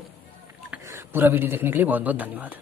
पूरा वीडियो देखने के लिए बहुत बहुत धन्यवाद।